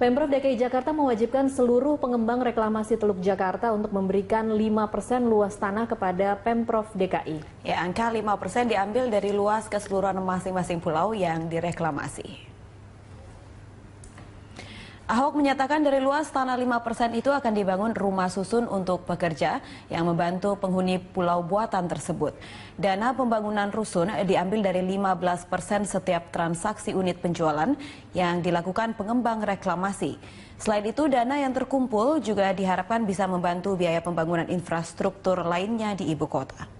Pemprov DKI Jakarta mewajibkan seluruh pengembang reklamasi Teluk Jakarta untuk memberikan 5% luas tanah kepada Pemprov DKI. Ya, angka 5% diambil dari luas keseluruhan masing-masing pulau yang direklamasi. Ahok menyatakan dari luas tanah 5% itu akan dibangun rumah susun untuk pekerja yang membantu penghuni pulau buatan tersebut. Dana pembangunan rusun diambil dari 15% setiap transaksi unit penjualan yang dilakukan pengembang reklamasi. Selain itu, dana yang terkumpul juga diharapkan bisa membantu biaya pembangunan infrastruktur lainnya di ibu kota.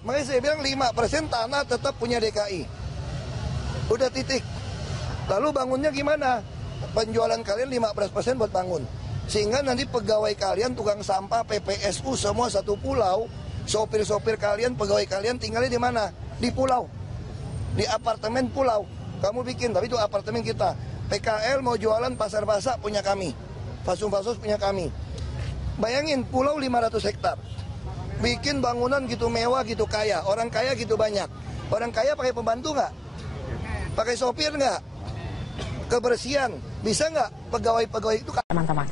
Makanya saya bilang 5% tanah tetap punya DKI. Udah titik. Lalu bangunnya gimana? Penjualan kalian 15% buat bangun. Sehingga nanti pegawai kalian, tukang sampah, PPSU, semua satu pulau. Sopir-sopir kalian, pegawai kalian tinggalnya di mana? Di pulau. Di apartemen pulau. Kamu bikin, tapi itu apartemen kita. PKL mau jualan pasar basak punya kami. Fasus-fasus punya kami. Bayangin, pulau 500 hektar. Bikin bangunan gitu mewah, gitu kaya. Orang kaya gitu banyak. Orang kaya pakai pembantu nggak? Pakai sopir nggak? Kebersihan. Bisa nggak pegawai-pegawai itu? Teman-teman.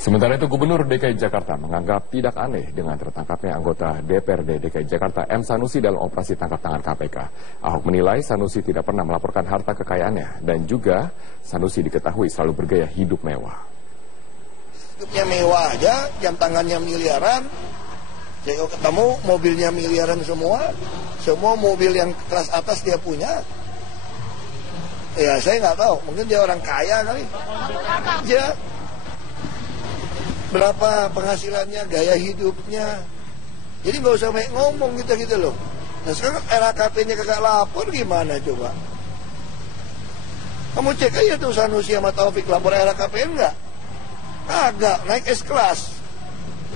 Sementara itu Gubernur DKI Jakarta menganggap tidak aneh dengan tertangkapnya anggota DPRD DKI Jakarta M. Sanusi dalam operasi tangkap tangan KPK. Ahok menilai Sanusi tidak pernah melaporkan harta kekayaannya dan juga Sanusi diketahui selalu bergaya hidup mewah. Hidupnya mewah aja, jam tangannya miliaran. Saya ketemu mobilnya miliaran semua. Semua mobil yang kelas atas dia punya. Ya saya nggak tahu, mungkin dia orang kaya kali. Ya, berapa penghasilannya, gaya hidupnya. Jadi nggak usah banyak ngomong gitu loh. Nah sekarang LHKP-nya kagak lapor gimana coba? Kamu cek aja tuh Sanusi sama Taufik lapor LHKP enggak? Agak naik S-Class,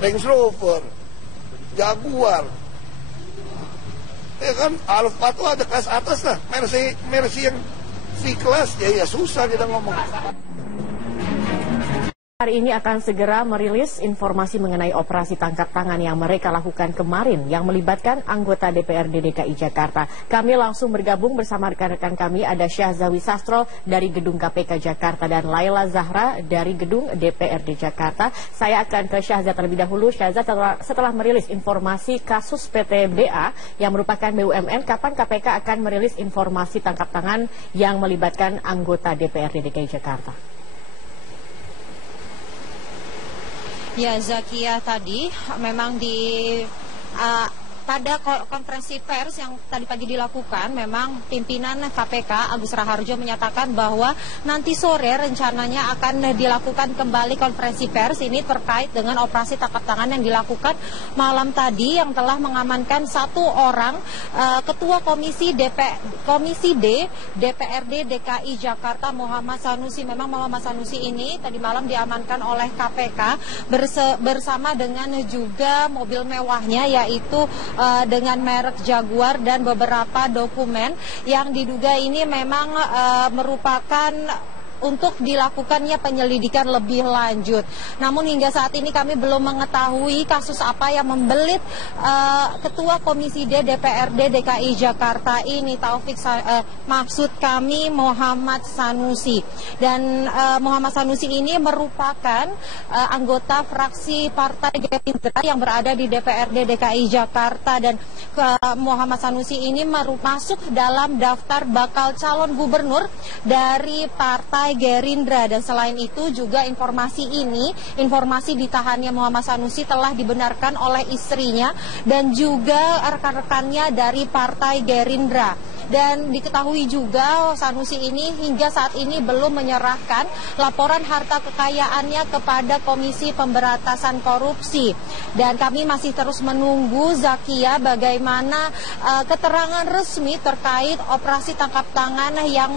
Range Rover, Jaguar. Ya kan, Alfa tuh ada kelas atas lah, Mercy yang V-Class, ya susah kita ngomong. Hari ini akan segera merilis informasi mengenai operasi tangkap tangan yang mereka lakukan kemarin yang melibatkan anggota DPRD DKI Jakarta. Kami langsung bergabung bersama rekan-rekan kami, ada Syahzawi Sastro dari Gedung KPK Jakarta dan Laila Zahra dari Gedung DPRD Jakarta. Saya akan ke Syahza terlebih dahulu. Syahza, setelah merilis informasi kasus PTBA yang merupakan BUMN, kapan KPK akan merilis informasi tangkap tangan yang melibatkan anggota DPRD DKI Jakarta? Ya, Zakia, tadi memang pada konferensi pers yang tadi pagi dilakukan, memang pimpinan KPK Agus Raharjo menyatakan bahwa nanti sore rencananya akan dilakukan kembali konferensi pers ini terkait dengan operasi tangkap tangan yang dilakukan malam tadi yang telah mengamankan satu orang Ketua Komisi D DPRD DKI Jakarta Muhammad Sanusi. Memang Muhammad Sanusi ini tadi malam diamankan oleh KPK bersama dengan juga mobil mewahnya, yaitu dengan merek Jaguar dan beberapa dokumen yang diduga ini memang merupakan untuk dilakukannya penyelidikan lebih lanjut. Namun hingga saat ini kami belum mengetahui kasus apa yang membelit Ketua Komisi D DPRD DKI Jakarta ini, maksud kami Muhammad Sanusi. Dan Muhammad Sanusi ini merupakan anggota fraksi Partai Gerindra yang berada di DPRD DKI Jakarta, dan Muhammad Sanusi ini masuk dalam daftar bakal calon gubernur dari Partai Gerindra. Dan selain itu juga informasi ditahannya Muhammad Sanusi telah dibenarkan oleh istrinya dan juga rekan-rekannya dari Partai Gerindra. Dan diketahui juga Sanusi ini hingga saat ini belum menyerahkan laporan harta kekayaannya kepada Komisi Pemberantasan Korupsi. Dan kami masih terus menunggu, Zakia, bagaimana keterangan resmi terkait operasi tangkap tangan yang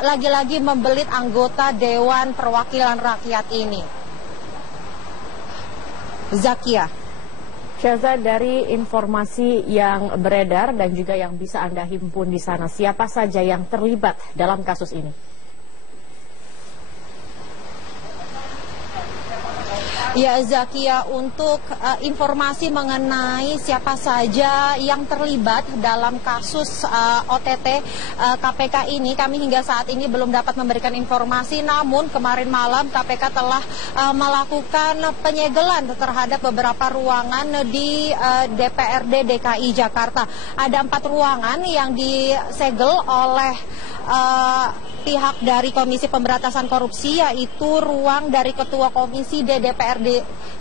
lagi-lagi membelit anggota Dewan Perwakilan Rakyat ini. Zakia. Syahza, dari informasi yang beredar dan juga yang bisa Anda himpun di sana, siapa saja yang terlibat dalam kasus ini? Ya, Zakia, untuk informasi mengenai siapa saja yang terlibat dalam kasus OTT KPK ini, kami hingga saat ini belum dapat memberikan informasi. Namun kemarin malam KPK telah melakukan penyegelan terhadap beberapa ruangan di DPRD DKI Jakarta. Ada 4 ruangan yang disegel oleh pihak dari Komisi Pemberantasan Korupsi, yaitu ruang dari Ketua Komisi DPRD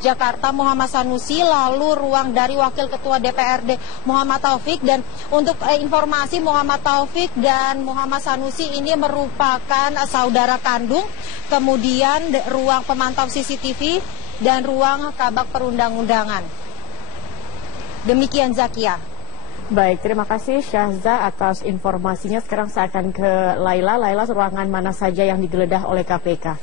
Jakarta Muhammad Sanusi, lalu ruang dari Wakil Ketua DPRD Muhammad Taufik. Dan untuk informasi, Muhammad Taufik dan Muhammad Sanusi ini merupakan saudara kandung. Kemudian ruang pemantau CCTV dan ruang kabak perundang-undangan. Demikian, Zakia. Baik, terima kasih Syahza atas informasinya. Sekarang saya akan ke Laila. Laila, ruangan mana saja yang digeledah oleh KPK?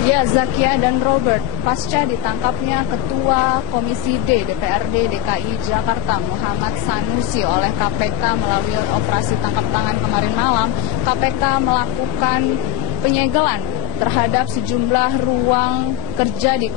Ya, Zakia dan Robert, pasca ditangkapnya Ketua Komisi D DPRD DKI Jakarta Muhammad Sanusi oleh KPK melalui operasi tangkap tangan kemarin malam, KPK melakukan penyegelan terhadap sejumlah ruang kerja di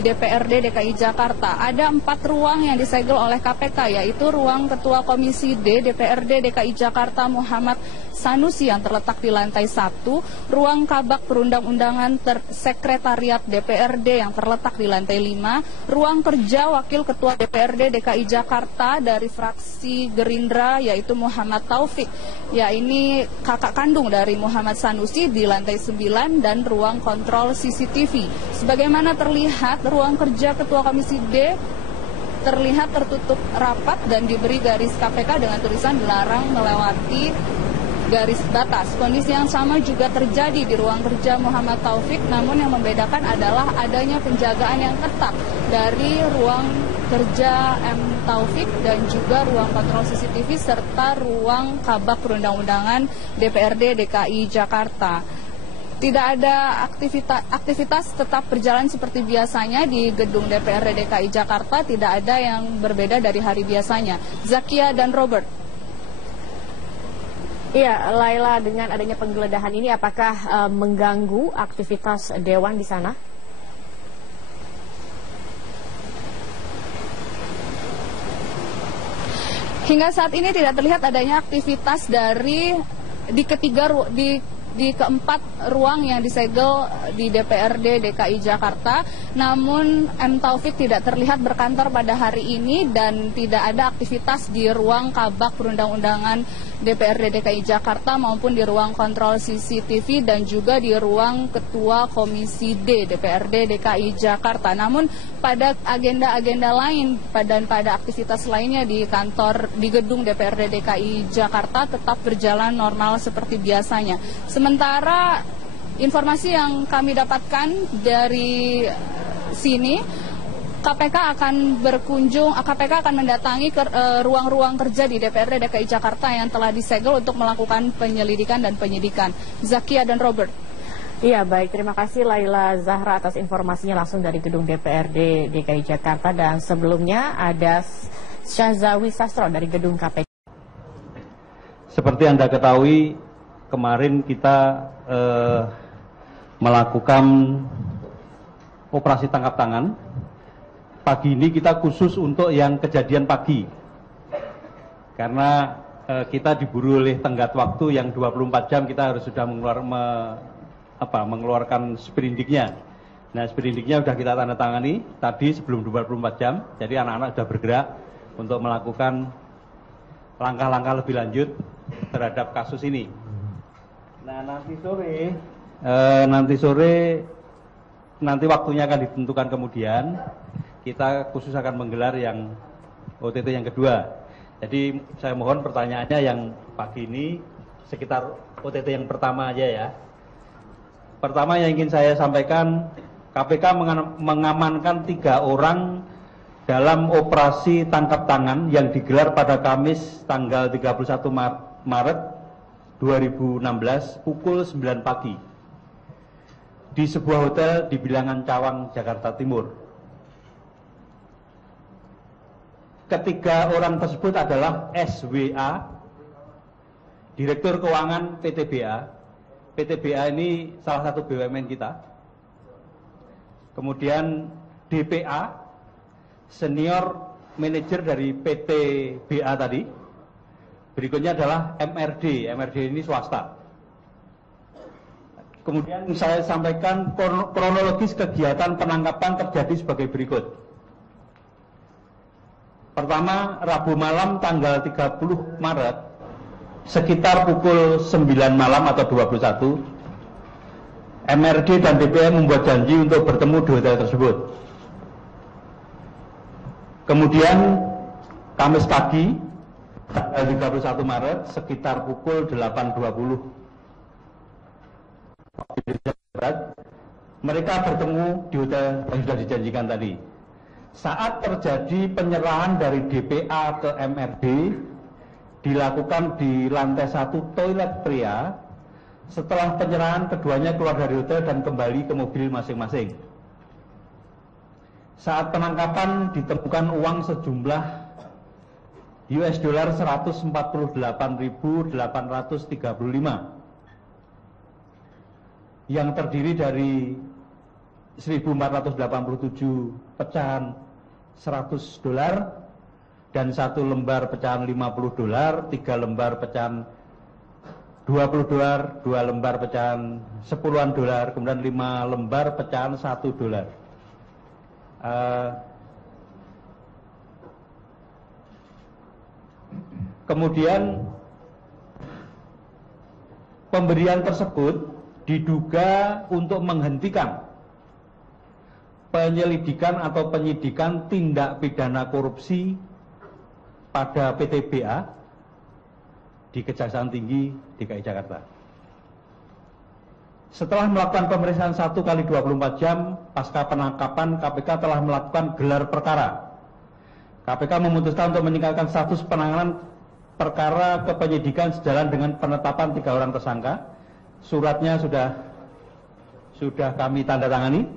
DPRD DKI Jakarta. Ada 4 ruang yang disegel oleh KPK, yaitu ruang Ketua Komisi D DPRD DKI Jakarta Muhammad Sanusi yang terletak di lantai 1, ruang kabak perundang-undangan Sekretariat DPRD yang terletak di lantai 5, ruang kerja Wakil Ketua DPRD DKI Jakarta dari fraksi Gerindra yaitu Muhammad Taufik, ya ini kakak kandung dari Muhammad Sanusi, di lantai 9, dan ruang kontrol CCTV. Sebagaimana terlihat, ruang kerja Ketua Komisi D terlihat tertutup rapat dan diberi garis KPK dengan tulisan dilarang melewati garis batas. Kondisi yang sama juga terjadi di ruang kerja Muhammad Taufik, namun yang membedakan adalah adanya penjagaan yang ketat dari ruang kerja M. Taufik dan juga ruang kontrol CCTV serta ruang kabak perundang-undangan DPRD DKI Jakarta. Tidak ada aktivitas tetap berjalan seperti biasanya di gedung DPRD DKI Jakarta, tidak ada yang berbeda dari hari biasanya. Zakia dan Robert. Iya, Laila, dengan adanya penggeledahan ini apakah mengganggu aktivitas Dewan di sana? Hingga saat ini tidak terlihat adanya aktivitas dari di keempat ruang yang disegel di DPRD DKI Jakarta. Namun M. Taufik tidak terlihat berkantor pada hari ini dan tidak ada aktivitas di ruang kabak perundang-undangan DPRD DKI Jakarta maupun di ruang kontrol CCTV dan juga di ruang Ketua Komisi D DPRD DKI Jakarta. Namun pada agenda-agenda lain dan pada aktivitas lainnya di gedung DPRD DKI Jakarta tetap berjalan normal seperti biasanya. Sementara informasi yang kami dapatkan dari sini, KPK akan mendatangi ke ruang-ruang kerja di DPRD DKI Jakarta yang telah disegel untuk melakukan penyelidikan dan penyidikan. Zakia dan Robert. Iya, baik. Terima kasih Laila Zahra atas informasinya langsung dari gedung DPRD DKI Jakarta. Dan sebelumnya ada Syahzawi Sastro dari gedung KPK. Seperti Anda ketahui, kemarin kita melakukan operasi tangkap tangan. Pagi ini kita khusus untuk yang kejadian pagi, karena kita diburu oleh tenggat waktu yang 24 jam kita harus sudah mengeluarkan sprindiknya. Nah, sprindiknya sudah kita tanda tangani tadi sebelum 24 jam, jadi anak-anak sudah bergerak untuk melakukan langkah-langkah lebih lanjut terhadap kasus ini. Nah, nanti waktunya akan ditentukan kemudian. Kita khusus akan menggelar yang OTT yang kedua. Jadi saya mohon pertanyaannya yang pagi ini sekitar OTT yang pertama aja ya. Pertama yang ingin saya sampaikan, KPK mengamankan 3 orang dalam operasi tangkap tangan yang digelar pada Kamis tanggal 31 Maret 2016 pukul 9 pagi di sebuah hotel di Bilangan Cawang, Jakarta Timur. ketiga orang tersebut adalah SWA, Direktur Keuangan PTBA. PTBA ini salah satu BUMN kita. Kemudian DPA, Senior Manager dari PTBA tadi. Berikutnya adalah MRD. MRD ini swasta. Kemudian saya sampaikan kronologis kegiatan penangkapan terjadi sebagai berikut. Pertama, Rabu malam tanggal 30 Maret, sekitar pukul 9 malam atau 21, MRD dan DPA membuat janji untuk bertemu di hotel tersebut. Kemudian, Kamis pagi, tanggal 31 Maret, sekitar pukul 8.20, mereka bertemu di hotel yang sudah dijanjikan tadi. Saat terjadi penyerahan dari DPA ke MRD, dilakukan di lantai 1 toilet pria. Setelah penyerahan, keduanya keluar dari hotel dan kembali ke mobil masing-masing. Saat penangkapan ditemukan uang sejumlah US dollar 148.835 yang terdiri dari 1.487 pecahan 100 dolar dan 1 lembar pecahan 50 dolar, 3 lembar pecahan 20 dolar, 2 lembar pecahan 10-an dolar, kemudian 5 lembar pecahan 1 dolar. Kemudian pemberian tersebut diduga untuk menghentikan penyelidikan atau penyidikan tindak pidana korupsi pada PTBA di Kejaksaan Tinggi DKI Jakarta. Setelah melakukan pemeriksaan 1 kali 24 jam pasca penangkapan, KPK telah melakukan gelar perkara. KPK memutuskan untuk meningkatkan status penanganan perkara ke penyidikan sejalan dengan penetapan 3 orang tersangka. Suratnya sudah kami tanda tangani.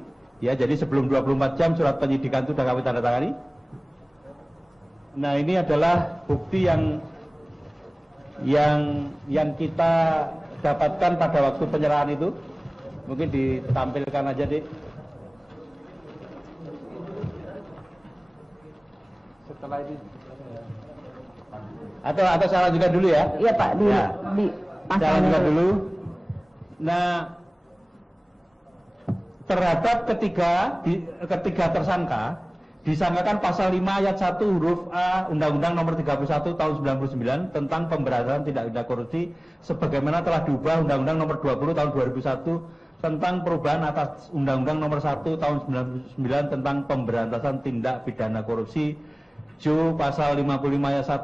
Ya, jadi sebelum 24 jam surat penyidikan itu sudah kami tanda tangani. Nah, ini adalah bukti yang kita dapatkan pada waktu penyerahan itu. Mungkin ditampilkan aja, Dik. Setelah ini atau salah juga dulu ya? Iya, Pak, salah juga dulu. Nah, terhadap ketiga tersangka disangkakan pasal 5 ayat 1 huruf A Undang-Undang Nomor 31 Tahun 99 tentang pemberantasan tindak pidana korupsi sebagaimana telah diubah Undang-Undang Nomor 20 Tahun 2001 tentang perubahan atas Undang-Undang Nomor 1 Tahun 99 tentang pemberantasan tindak pidana korupsi Jo pasal 55 ayat 1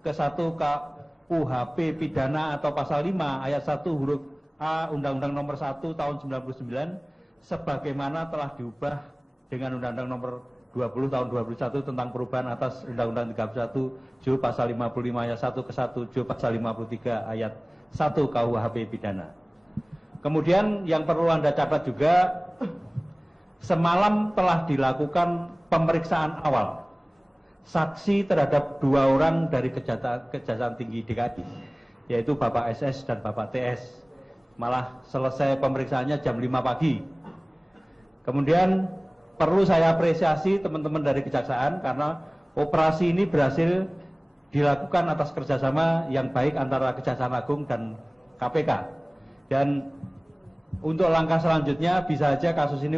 ke 1 KUHP pidana atau pasal 5 ayat 1 huruf A Undang-Undang Nomor 1 Tahun 99 sebagaimana telah diubah dengan Undang-Undang Nomor 20 Tahun 2001 tentang perubahan atas Undang-Undang 31 Jo pasal 55 ayat 1 ke 1 Jo pasal 53 ayat 1 KUHP pidana. Kemudian yang perlu Anda catat juga, semalam telah dilakukan pemeriksaan awal saksi terhadap 2 orang dari Kejaksaan Tinggi DKI, yaitu Bapak SS dan Bapak TS. Malah selesai pemeriksaannya jam 5 pagi. Kemudian perlu saya apresiasi teman-teman dari Kejaksaan karena operasi ini berhasil dilakukan atas kerjasama yang baik antara Kejaksaan Agung dan KPK. Dan untuk langkah selanjutnya bisa saja kasus ini